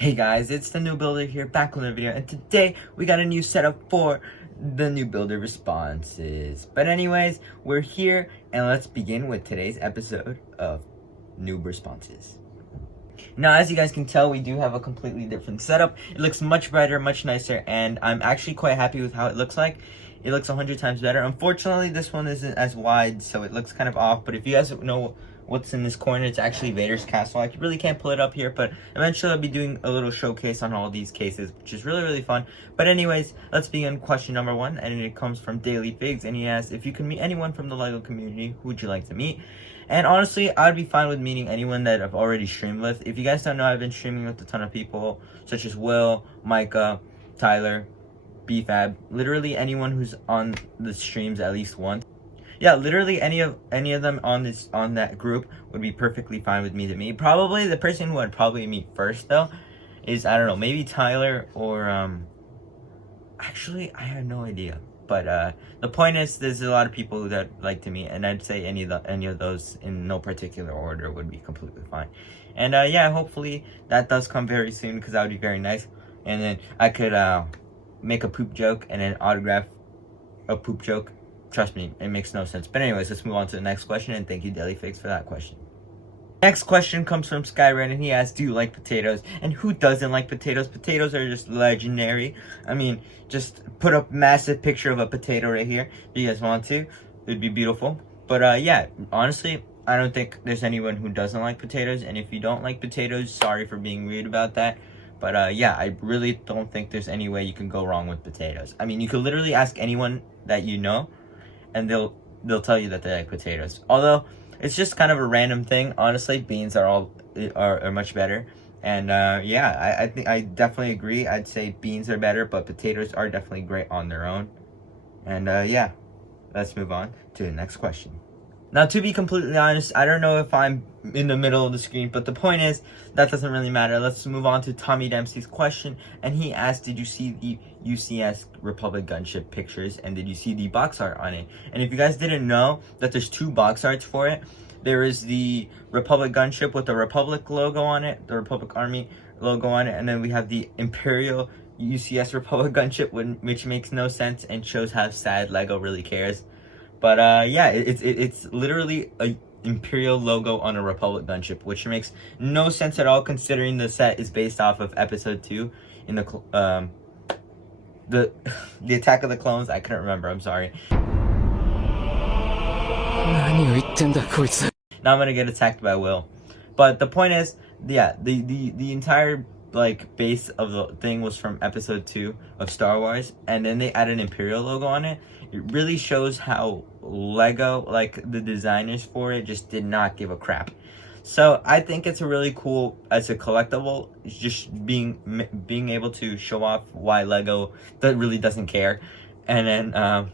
Hey guys, it's the New Builder here, back with a video, and today we got a new setup for the New Builder responses. But anyways, we're here, and let's begin with today's episode of Noob Responses. Now, as you guys can tell, we do have a completely different setup. It looks much brighter, much nicer, and I'm actually quite happy with how it looks like. It looks 100 times better. Unfortunately, this one isn't as wide, so it looks kind of off, but if you guys know what's in this corner, it's actually Vader's castle. I really can't pull it up here, but eventually I'll be doing a little showcase on all these cases, which is really fun. But anyways, let's begin question number 1, and it comes from Daily Figs, and he asks, if you could meet anyone from the LEGO community, who would you like to meet? And honestly, I'd be fine with meeting anyone that I've already streamed with. If you guys don't know, I've been streaming with a ton of people, such as Will, Micah, Tyler, BFab, literally anyone who's on the streams at least once. Yeah, literally any of them on that group would be perfectly fine with me to meet. Probably the person who I'd probably meet first though is, I don't know, maybe Tyler or actually I have no idea. But the point is, there's a lot of people that like to meet, and I'd say any of those in no particular order would be completely fine. And yeah, hopefully that does come very soon, because that would be very nice. And then I could make a poop joke and then autograph a poop joke. Trust me, it makes no sense. But anyways, let's move on to the next question, and thank you, Dailyfix, for that question. Next question comes from Skyren, and he asks, do you like potatoes? And who doesn't like potatoes? Potatoes are just legendary. I mean, just put a massive picture of a potato right here. If you guys want to, it'd be beautiful. But yeah, honestly, I don't think there's anyone who doesn't like potatoes. And if you don't like potatoes, sorry for being rude about that. But yeah, I really don't think there's any way you can go wrong with potatoes. I mean, you could literally ask anyone that you know, and they'll tell you that they like potatoes. Although it's just kind of a random thing. Honestly, beans are much better. And yeah, I think I definitely agree. I'd say beans are better, but potatoes are definitely great on their own. And yeah, let's move on to the next question. Now, to be completely honest, I don't know if I'm in the middle of the screen, but the point is, that doesn't really matter. Let's move on to Tommy Dempsey's question, and he asked, did you see the USS Republic Gunship pictures, and did you see the box art on it? And if you guys didn't know that there's 2 box arts for it, there is the Republic Gunship with the Republic logo on it, the Republic Army logo on it, and then we have the Imperial USS Republic Gunship, which makes no sense and shows how sad LEGO really cares. But yeah, it's literally a Imperial logo on a Republic gunship, which makes no sense at all, considering the set is based off of Episode 2 in the Attack of the Clones. I couldn't remember. I'm sorry. Now I'm gonna get attacked by Will. But the point is, yeah, the entire base of the thing was from Episode 2 of Star Wars, and then they add an Imperial logo on it. It really shows how LEGO, the designers for it, just did not give a crap. So I think it's a really cool, as a collectible, just being able to show off why LEGO really doesn't care. And then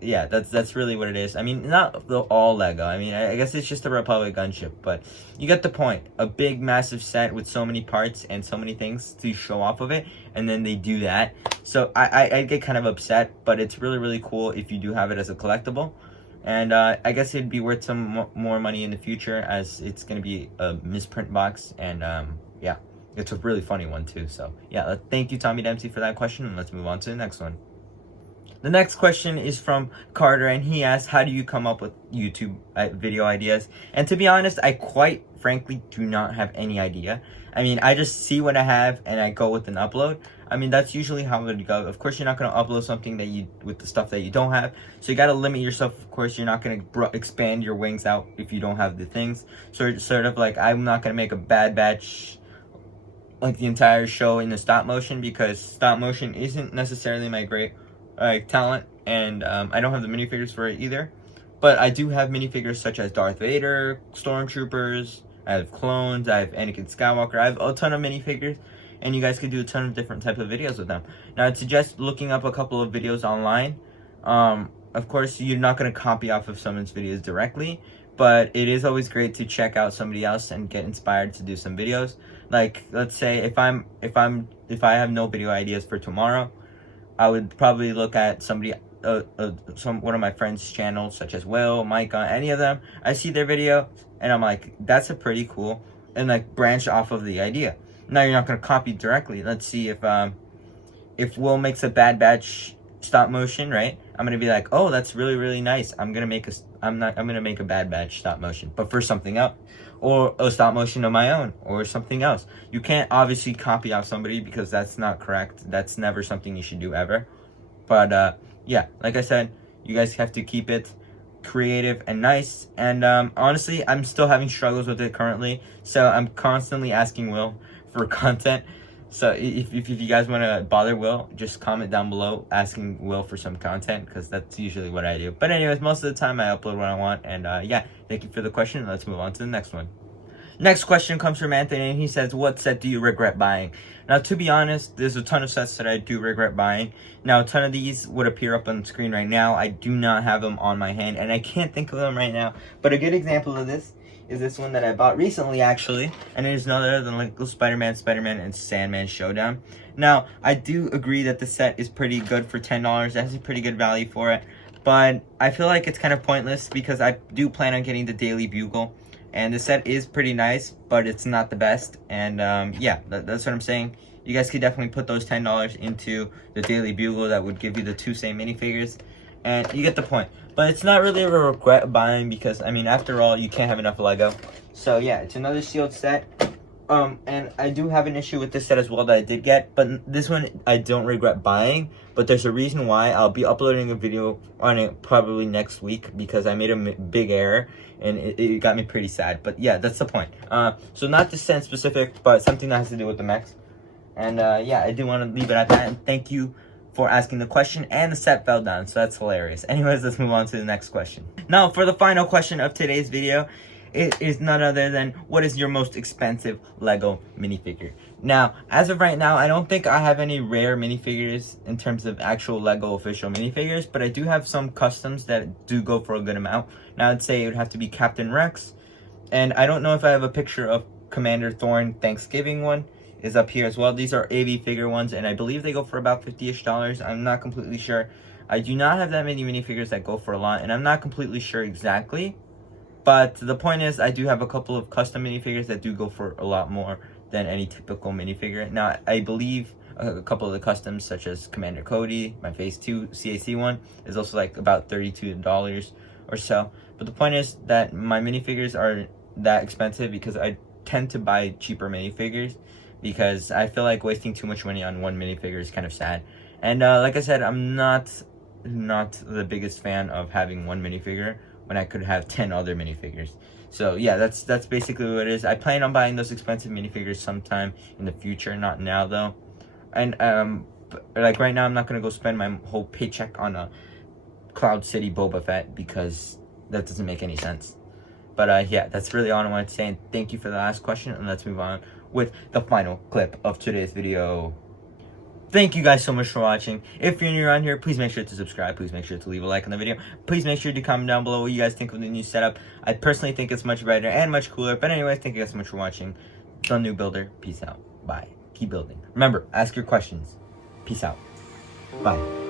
yeah, that's really what it is. I mean, not all LEGO. I mean, I guess it's just a Republic gunship, but you get the point. A big, massive set with so many parts and so many things to show off of it, and then they do that. So I get kind of upset, but it's really cool if you do have it as a collectible. And I guess it'd be worth some more money in the future, as it's going to be a misprint box, and yeah, it's a really funny one too. So yeah, thank you, Tommy Dempsey, for that question, and let's move on to the next one. The next question is from Carter, and he asks, how do you come up with YouTube video ideas? And to be honest, I quite frankly do not have any idea. I mean, I just see what I have and I go with an upload. I mean, that's usually how it would go. Of course, you're not going to upload something with the stuff that you don't have. So you got to limit yourself. Of course, you're not going to expand your wings out if you don't have the things. So it's sort of like, I'm not going to make a Bad Batch, the entire show in the stop motion, because stop motion isn't necessarily my great talent, and I don't have the minifigures for it either. But I do have minifigures such as Darth Vader, Stormtroopers, I have clones, I have Anakin Skywalker, I have a ton of minifigures, and you guys could do a ton of different types of videos with them. Now, I'd suggest looking up a couple of videos online. Of course, you're not going to copy off of someone's videos directly, but it is always great to check out somebody else and get inspired to do some videos. Like, let's say if I have no video ideas for tomorrow, I would probably look at somebody, one of my friends' channels, such as Will, Micah, any of them. I see their video, and I'm like, that's a pretty cool, and branch off of the idea. Now you're not going to copy directly. Let's see if Will makes a bad batch stop motion, right? I'm gonna be like, oh, that's really, really nice. I'm gonna make a bad batch stop motion, but for something else, or a stop motion of my own, or something else. You can't obviously copy off somebody because that's not correct. That's never something you should do ever. But yeah, like I said, you guys have to keep it creative and nice. And honestly, I'm still having struggles with it currently, so I'm constantly asking Will for content. So if you guys want to bother Will, just comment down below asking Will for some content, because that's usually what I do. But anyways, most of the time I upload what I want. And yeah, thank you for the question. Let's move on to the next one. Next question comes from Anthony, and he says, what set do you regret buying? Now, to be honest, there's a ton of sets that I do regret buying. Now, a ton of these would appear up on the screen right now. I do not have them on my hand, and I can't think of them right now. But a good example of this is this one that I bought recently, actually. And it is none other than Lego Spider-Man, and Sandman Showdown. Now, I do agree that the set is pretty good for $10. It has a pretty good value for it. But I feel like it's kind of pointless because I do plan on getting the Daily Bugle. And the set is pretty nice, but it's not the best. And yeah, that's what I'm saying. You guys could definitely put those $10 into the Daily Bugle. That would give you the 2 same minifigures. And you get the point. But it's not really a regret buying because, I mean, after all, you can't have enough Lego. So yeah, it's another sealed set. And I do have an issue with this set as well that I did get. But this one I don't regret buying. But there's a reason why. I'll be uploading a video on it probably next week because I made a big error. And it got me pretty sad. But yeah, that's the point. So not this set specific, but something that has to do with the mechs. And yeah, I do want to leave it at that. And thank you for asking the question, and the set fell down, so that's hilarious. Anyways, let's move on to the next question. Now, for the final question of today's video, it is none other than, what is your most expensive Lego minifigure? Now, as of right now, I don't think I have any rare minifigures in terms of actual Lego official minifigures, but I do have some customs that do go for a good amount. Now, I'd say it would have to be Captain Rex, and I don't know if I have a picture of Commander Thorn Thanksgiving one. Is up here as well. These are AV figure ones, and I believe they go for about $50-ish. I'm not completely sure. I do not have that many minifigures that go for a lot, and I'm not completely sure exactly. But the point is, I do have a couple of custom minifigures that do go for a lot more than any typical minifigure. Now, I believe a couple of the customs, such as Commander Cody, my Phase 2 CAC one, is also like about $32 or so. But the point is that my minifigures are that expensive because I tend to buy cheaper minifigures, because I feel like wasting too much money on one minifigure is kind of sad. And like I said, I'm not the biggest fan of having one minifigure when I could have 10 other minifigures. So yeah, that's basically what it is. I plan on buying those expensive minifigures sometime in the future, not now though. And like right now, I'm not gonna go spend my whole paycheck on a Cloud City Boba Fett because that doesn't make any sense. But yeah, that's really all I wanted to say, and thank you for the last question, and let's move on with the final clip of today's video. Thank you guys so much for watching. If you're new around here, please make sure to subscribe. Please make sure to leave a like on the video. Please make sure to comment down below what you guys think of the new setup. I personally think it's much better and much cooler. But anyways, thank you guys so much for watching. The Noob Builder. Peace out. Bye. Keep building. Remember, ask your questions. Peace out. Bye.